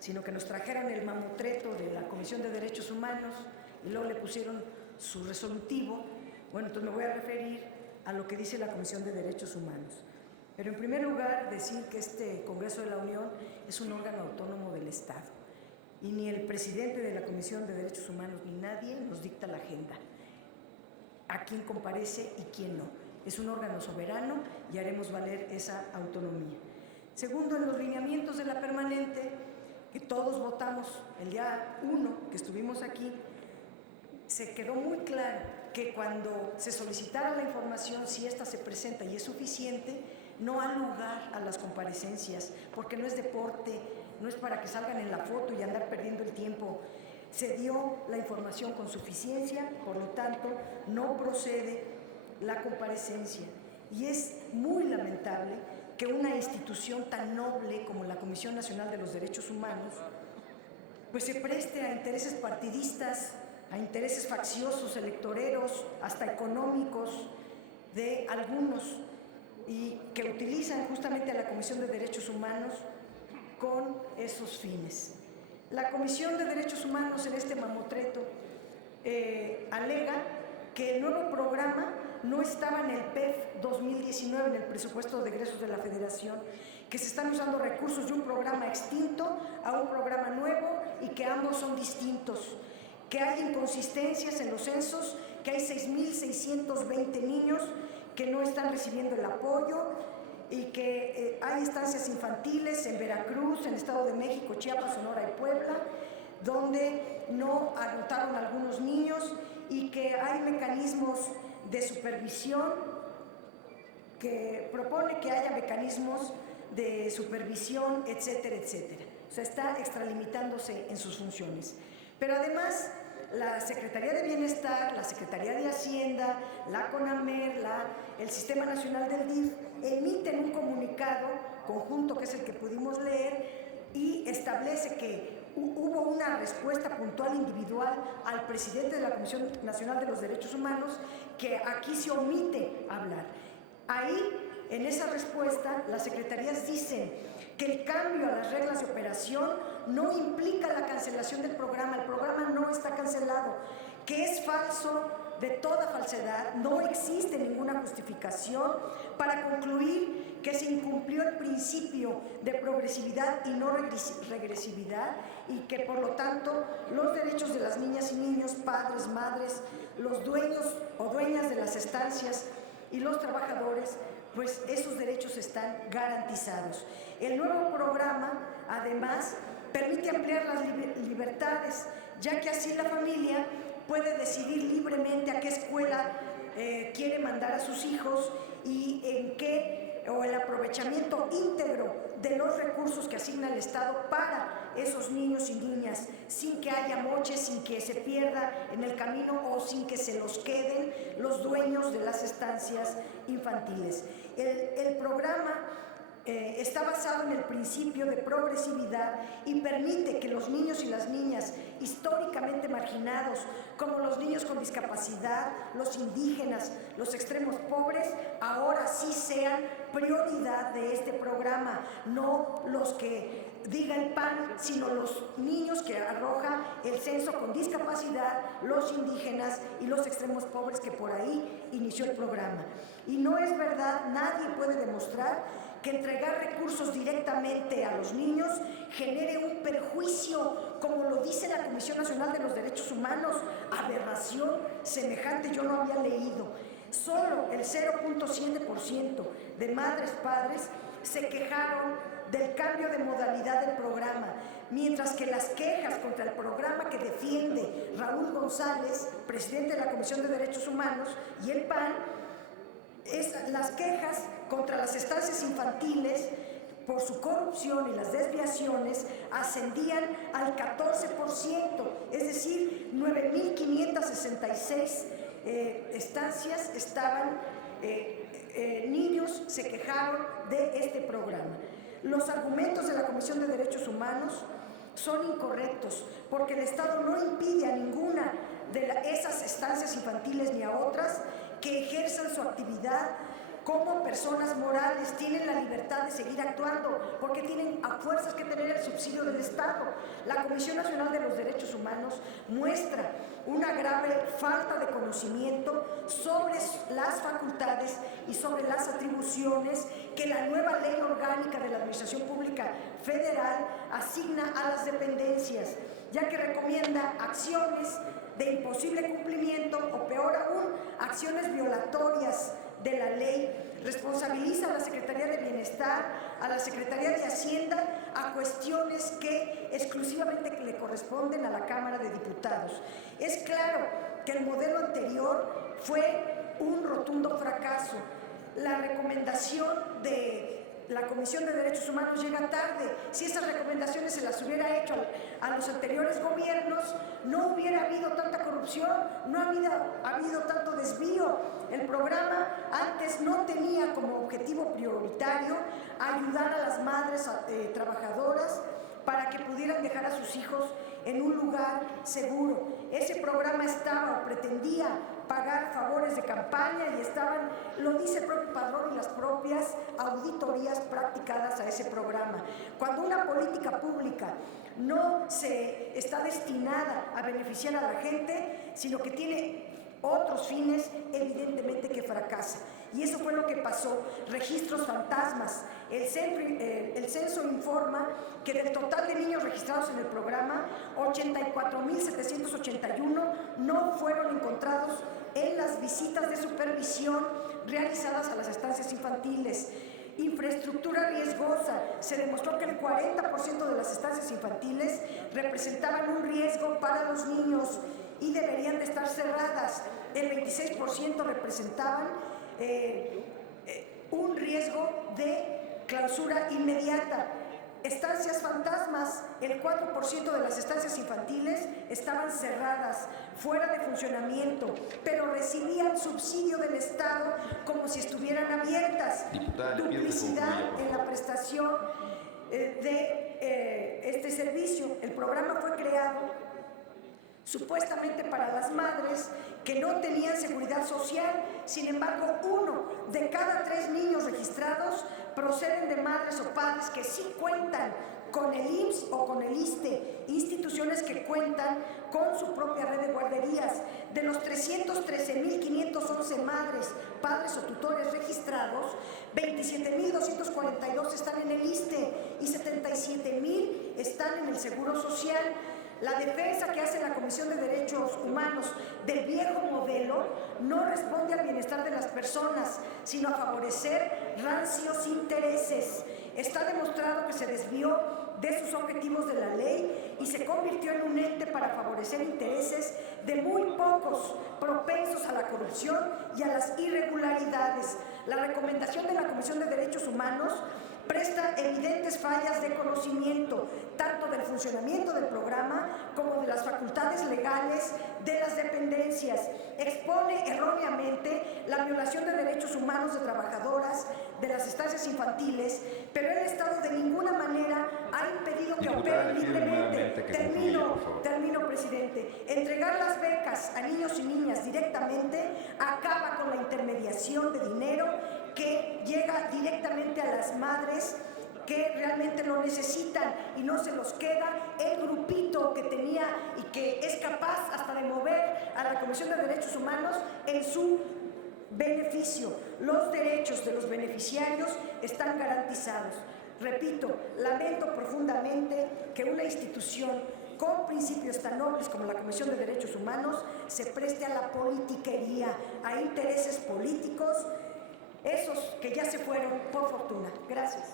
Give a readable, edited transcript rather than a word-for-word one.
sino que nos trajeron el mamotreto de la Comisión de Derechos Humanos y luego le pusieron su resolutivo. Bueno, entonces me voy a referir a lo que dice la Comisión de Derechos Humanos. Pero en primer lugar, decir que este Congreso de la Unión es un órgano autónomo del Estado y ni el presidente de la Comisión de Derechos Humanos ni nadie nos dicta la agenda a quién comparece y quién no. Es un órgano soberano y haremos valer esa autonomía. Segundo, en los lineamientos de la permanente, que todos votamos el día 1 que estuvimos aquí, se quedó muy claro que cuando se solicitara la información, si ésta se presenta y es suficiente, no ha lugar a las comparecencias, porque no es deporte, no es para que salgan en la foto y andar perdiendo el tiempo. Se dio la información con suficiencia, por lo tanto, no procede la comparecencia. Y es muy lamentable que una institución tan noble como la Comisión Nacional de los Derechos Humanos pues se preste a intereses partidistas, a intereses facciosos, electoreros, hasta económicos de algunos, y que utilizan justamente a la Comisión de Derechos Humanos con esos fines. La Comisión de Derechos Humanos en este mamotreto alega que el nuevo programa no estaba en el PEF 2019, en el presupuesto de egresos de la Federación, que se están usando recursos de un programa extinto a un programa nuevo y que ambos son distintos, que hay inconsistencias en los censos, que hay 6.620 niños que no están recibiendo el apoyo y que hay estancias infantiles en Veracruz, en el Estado de México, Chiapas, Sonora y Puebla, donde no anotaron algunos niños y que hay mecanismos de supervisión, que propone que haya mecanismos de supervisión, etcétera, etcétera. O sea, está extralimitándose en sus funciones. Pero además, la Secretaría de Bienestar, la Secretaría de Hacienda, la CONAMER, el Sistema Nacional del DIF, emiten un comunicado conjunto, que es el que pudimos leer, y establece que hubo una respuesta puntual individual al presidente de la Comisión Nacional de los Derechos Humanos, que aquí se omite hablar. Ahí, en esa respuesta, las secretarías dicen que el cambio a las reglas de operación no implica la cancelación del programa, el programa no está cancelado, que es falso, de toda falsedad, no existe ninguna justificación para concluir que se incumplió el principio de progresividad y no regresividad, y que por lo tanto los derechos de las niñas y niños, padres, madres, los dueños o dueñas de las estancias y los trabajadores, pues esos derechos están garantizados. El nuevo programa, además, permite ampliar las libertades, ya que así la familia puede decidir libremente a qué escuela quiere mandar a sus hijos y en qué, o el aprovechamiento íntegro de los recursos que asigna el Estado para esos niños y niñas, sin que haya moches, sin que se pierda en el camino o sin que se los queden los dueños de las estancias infantiles. El programa está basado en el principio de progresividad y permite que los niños y las niñas históricamente marginados, como los niños con discapacidad, los indígenas, los extremos pobres, ahora sí sean prioridad de este programa, no los que diga el PAN, sino los niños que arroja el censo con discapacidad, los indígenas y los extremos pobres, que por ahí inició el programa. Y no es verdad, nadie puede demostrar que entregar recursos directamente a los niños genere un perjuicio, como lo dice la Comisión Nacional de los Derechos Humanos. Aberración semejante yo no había leído. Solo el 0.7% de madres padres se quejaron del cambio de modalidad del programa, mientras que las quejas contra el programa que defiende Raúl González, presidente de la Comisión de Derechos Humanos, y el PAN, las quejas contra las estancias infantiles por su corrupción y las desviaciones ascendían al 14%, es decir, 9.566 estancias estaban, niños se quejaron de este programa. Los argumentos de la Comisión de Derechos Humanos son incorrectos, porque el Estado no impide a ninguna de esas estancias infantiles ni a otras que ejerzan su actividad como personas morales tienen la libertad de seguir actuando, porque tienen a fuerzas que tener el subsidio del Estado. La Comisión Nacional de los Derechos Humanos muestra una grave falta de conocimiento sobre las facultades y sobre las atribuciones que la nueva Ley Orgánica de la Administración Pública Federal asigna a las dependencias, ya que recomienda acciones de imposible cumplimiento o, peor aún, acciones violatorias de la ley. Responsabiliza a la Secretaría de Bienestar, a la Secretaría de Hacienda, a cuestiones que exclusivamente le corresponden a la Cámara de Diputados. Es claro que el modelo anterior fue un rotundo fracaso. La recomendación de la Comisión de Derechos Humanos llega tarde. Si esas recomendaciones se las hubiera hecho a los anteriores gobiernos, no hubiera habido tanta corrupción, no hubiera habido tanto desvío. El programa antes no tenía como objetivo prioritario ayudar a las madres trabajadoras para que pudieran dejar a sus hijos en un lugar seguro. Ese programa estaba o pretendía pagar favores de campaña y estaban, lo dice el propio padrón y las propias auditorías practicadas a ese programa. Cuando una política pública no se está destinada a beneficiar a la gente, sino que tiene otros fines, evidentemente que fracasa. Y eso fue lo que pasó. Registros fantasmas. El censo informa que del total de niños registrados en el programa, 84.781 no fueron encontrados en las visitas de supervisión realizadas a las estancias infantiles. Infraestructura riesgosa. Se demostró que el 40% de las estancias infantiles representaban un riesgo para los niños y deberían de estar cerradas. El 26% representaban un riesgo de clausura inmediata. Estancias fantasmas, el 4% de las estancias infantiles estaban cerradas, fuera de funcionamiento, pero recibían subsidio del Estado como si estuvieran abiertas. Diputada, duplicidad en la prestación de este servicio. El programa fue creado supuestamente para las madres que no tenían seguridad social. Sin embargo, 1 de cada 3 niños registrados proceden de madres o padres que sí cuentan con el IMSS o con el ISSSTE, instituciones que cuentan con su propia red de guarderías. De los 313.511 madres, padres o tutores registrados, 27.242 están en el ISSSTE y 77.000 están en el Seguro Social. La defensa que hace la Comisión de Derechos Humanos del viejo modelo no responde al bienestar de las personas, sino a favorecer rancios intereses. Está demostrado que se desvió de sus objetivos de la ley y se convirtió en un ente para favorecer intereses de muy pocos, propensos a la corrupción y a las irregularidades. La recomendación de la Comisión de Derechos Humanos presta evidentes fallas de conocimiento, tanto del funcionamiento del programa como de las facultades legales de las dependencias. Expone erróneamente la violación de derechos humanos de trabajadoras de las estancias infantiles, pero el Estado de ninguna manera ha impedido que operen libremente. Termino, presidente. Entregar las becas a niños y niñas directamente acaba con la intermediación de dinero que llega directamente a las madres que realmente lo necesitan y no se los queda el grupito que tenía y que es capaz hasta de mover a la Comisión de Derechos Humanos en su beneficio. Los derechos de los beneficiarios están garantizados. Repito, lamento profundamente que una institución con principios tan nobles como la Comisión de Derechos Humanos se preste a la politiquería, a intereses políticos, esos que ya se fueron por fortuna. Gracias.